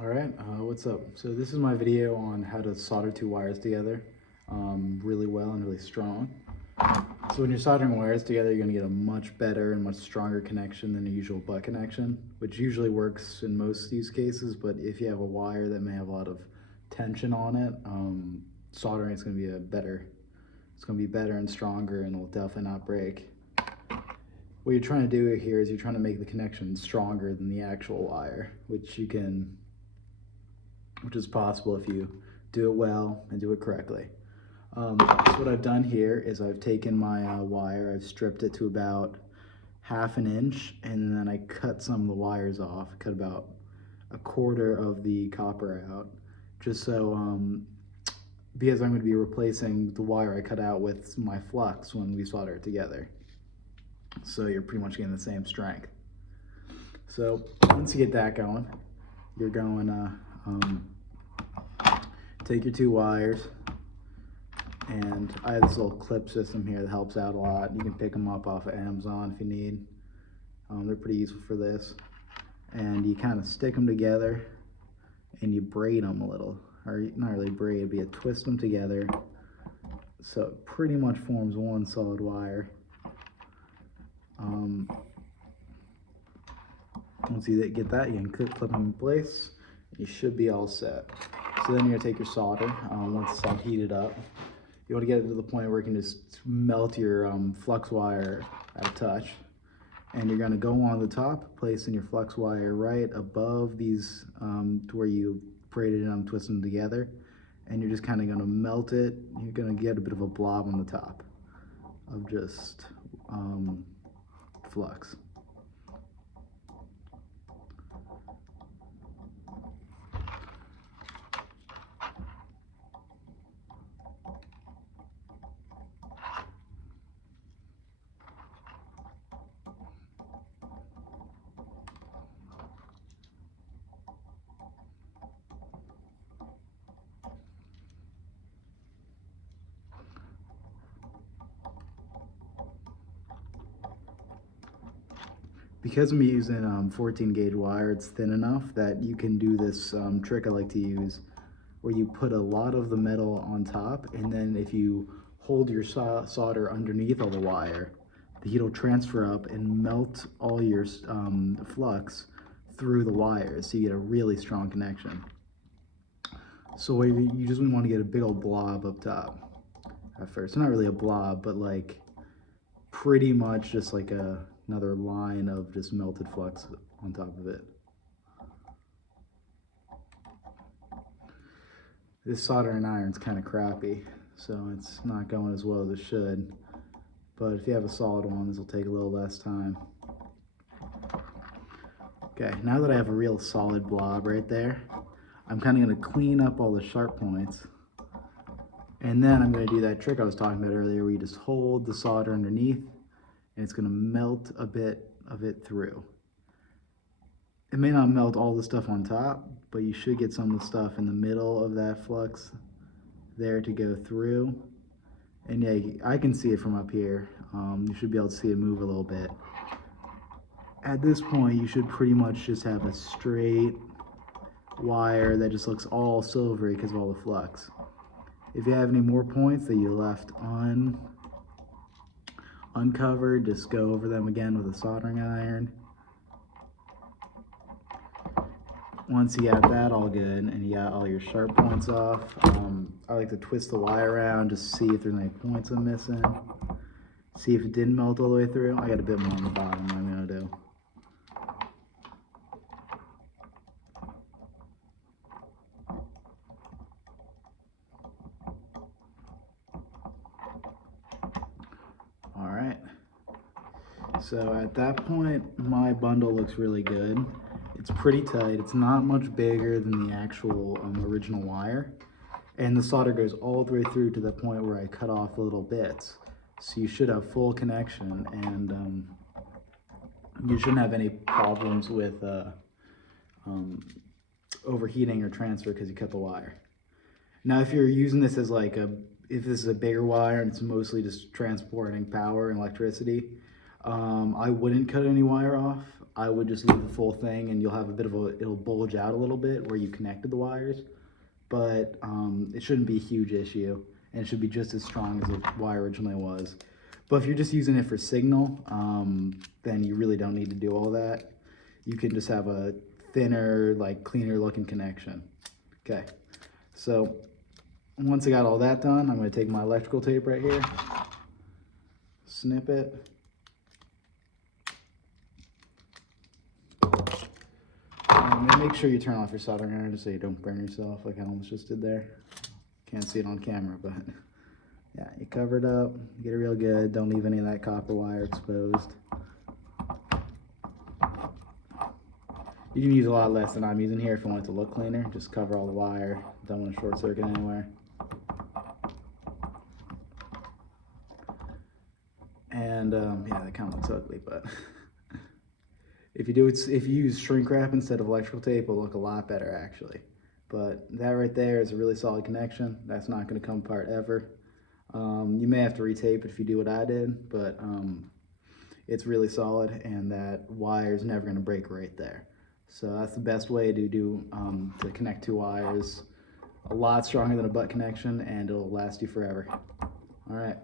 Alright, what's up? So this is my video on how to solder two wires together really well and really strong. So when you're soldering wires together, you're going to get a much better and much stronger connection than a usual butt connection, which usually works in most use cases, but if you have a wire that may have a lot of tension on it, soldering is going to be it's going to be better and stronger, and it will definitely not break. What you're trying to do here is you're trying to make the connection stronger than the actual wire, which is possible if you do it well and do it correctly. So what I've done here is I've taken my wire, I've stripped it to about 1/2 inch, and then I cut some of the wires off, cut about 1/4 of the copper out, just so, because I'm going to be replacing the wire I cut out with my flux when we solder it together. So you're pretty much getting the same strength. So once you get that going, you're going to take your two wires, and I have this little clip system here that helps out a lot. You can pick them up off of Amazon if you need. They're pretty useful for this. And you kind of stick them together and you braid them a little, or not really braid, but you twist them together so it pretty much forms one solid wire. Once you get that, you can clip them in place. You should be all set. So then you're gonna take your solder, once it's all heated up. You wanna get it to the point where you can just melt your flux wire at a touch. And you're gonna go along the top, placing your flux wire right above these, to where you braided them, twist them together. And you're just kinda gonna melt it. You're gonna get a bit of a blob on the top of just flux. Because I'm using 14 gauge wire, it's thin enough that you can do this trick I like to use, where you put a lot of the metal on top, and then if you hold your solder underneath all the wire, the heat will transfer up and melt all your flux through the wires, so you get a really strong connection. So you just want to get a big old blob up top at first. Not really a blob, but like pretty much just like another line of just melted flux on top of it. This soldering iron's kind of crappy, so it's not going as well as it should. But if you have a solid one, this will take a little less time. Okay, now that I have a real solid blob right there, I'm kind of going to clean up all the sharp points. And then I'm going to do that trick I was talking about earlier, where you just hold the solder underneath, and it's going to melt a bit of it through. It may not melt all the stuff on top, but you should get some of the stuff in the middle of that flux there to go through. And yeah, I can see it from up here. You should be able to see it move a little bit. At this point, you should pretty much just have a straight wire that just looks all silvery because of all the flux. If you have any more points that you left uncovered, just go over them again with a soldering iron. Once you got that all good and you got all your sharp points off, I like to twist the wire around just to see if there's any points I'm missing. See if it didn't melt all the way through. I got a bit more on the bottom I'm gonna do. All right. So at that point, my bundle looks really good. It's pretty tight. It's not much bigger than the actual original wire. And the solder goes all the way through to the point where I cut off little bits. So you should have full connection, and you shouldn't have any problems with overheating or transfer because you cut the wire. Now, if you're using this as like if this is a bigger wire and it's mostly just transporting power and electricity, I wouldn't cut any wire off. I would just leave the full thing, and you'll have a bit of it'll bulge out a little bit where you connected the wires, but it shouldn't be a huge issue, and it should be just as strong as the wire originally was. But if you're just using it for signal, then you really don't need to do all that. You can just have a thinner, like cleaner looking connection. Okay, so once I got all that done, I'm going to take my electrical tape right here, snip it, and make sure you turn off your soldering iron so you don't burn yourself like I almost just did there. Can't see it on camera, but yeah, you cover it up, get it real good, don't leave any of that copper wire exposed. You can use a lot less than I'm using here if you want it to look cleaner. Just cover all the wire, don't want to short circuit anywhere. And yeah, that kind of looks ugly, but if you use shrink wrap instead of electrical tape, it'll look a lot better actually. But that right there is a really solid connection. That's not going to come apart ever. You may have to retape it if you do what I did, but it's really solid, and that wire is never going to break right there. So that's the best way to to connect two wires. A lot stronger than a butt connection, and it'll last you forever. All right.